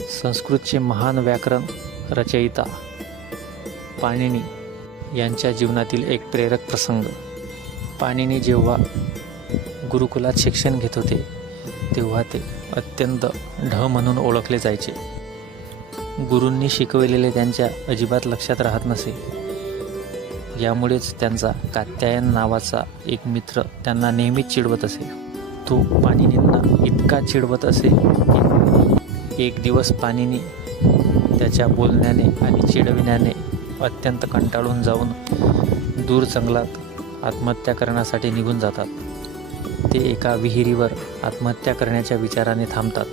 संस्कृतचे महान व्याकरण रचयिता पाणिनी यांच्या जीवनातील एक प्रेरक प्रसंग. पाणिनी जेव्हा गुरुकुलात शिक्षण घेत होते तेव्हा ते अत्यंत ढ म्हणून ओळखले जायचे. गुरूंनी शिकवलेले त्यांच्या अजिबात लक्षात राहत नसे. यामुळेच त्यांचा कात्यायन नावाचा एक मित्र त्यांना नेहमीच चिडवत असे. तो पाणिनींना इतका चिडवत असे की एक दिवस पाणीने त्याच्या बोलण्याने आणि चिडविण्याने अत्यंत कंटाळून जाऊन दूर जंगलात आत्महत्या करण्यासाठी निघून जातात. ते एका विहिरीवर आत्महत्या करण्याच्या विचाराने थांबतात.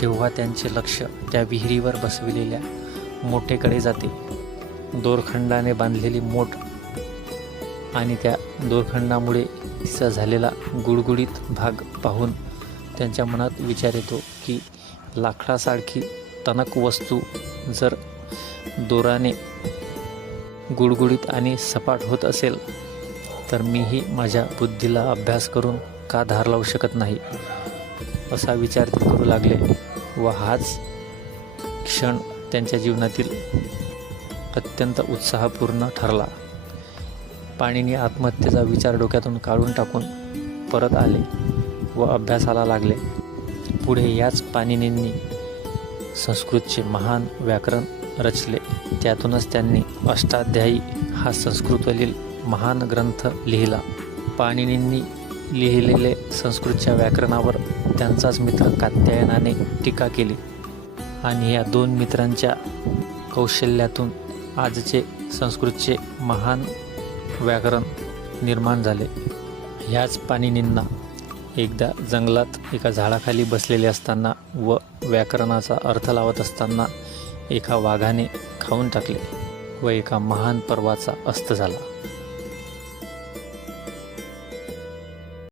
तेव्हा त्यांचे लक्ष त्या विहिरीवर बसविलेल्या मोठेकडे जाते. दोरखंडाने बांधलेली मोठ आणि त्या दोरखंडामुळे तिचा झालेला गुडगुडीत भाग पाहून त्यांच्या मनात विचार येतो की लाकडासारखी तनक वस्तू जर दोराने गुळगुळीत आणि सपाट होत असेल तर मीही माझ्या बुद्धीला अभ्यास करून का धार लावू शकत नाही? असा विचार ते करू लागले. व हाच क्षण त्यांच्या जीवनातील अत्यंत उत्साहपूर्ण ठरला. पाणीने आत्महत्येचा विचार डोक्यातून काढून टाकून परत आले व अभ्यासाला लागले. पुढे याच पाणिनींनी संस्कृतचे महान व्याकरण रचले. त्यातूनच त्यांनी अष्टाध्यायी हा संस्कृतवरील महान ग्रंथ लिहिला. पाणिनींनी लिहिलेले संस्कृतच्या व्याकरणावर त्यांचाच मित्र कात्यायनाने टीका केली. आणि या दोन मित्रांच्या कौशल्यातून आजचे संस्कृतचे महान व्याकरण निर्माण झाले. ह्याच पाणिनींना एकदा जंगलात एका झाडाखाली बसलेले असताना व व्याकरणाचा अर्थ लावत असताना एका वाघाने खाऊन टाकले व एका महान पर्वाचा अस्त झाला.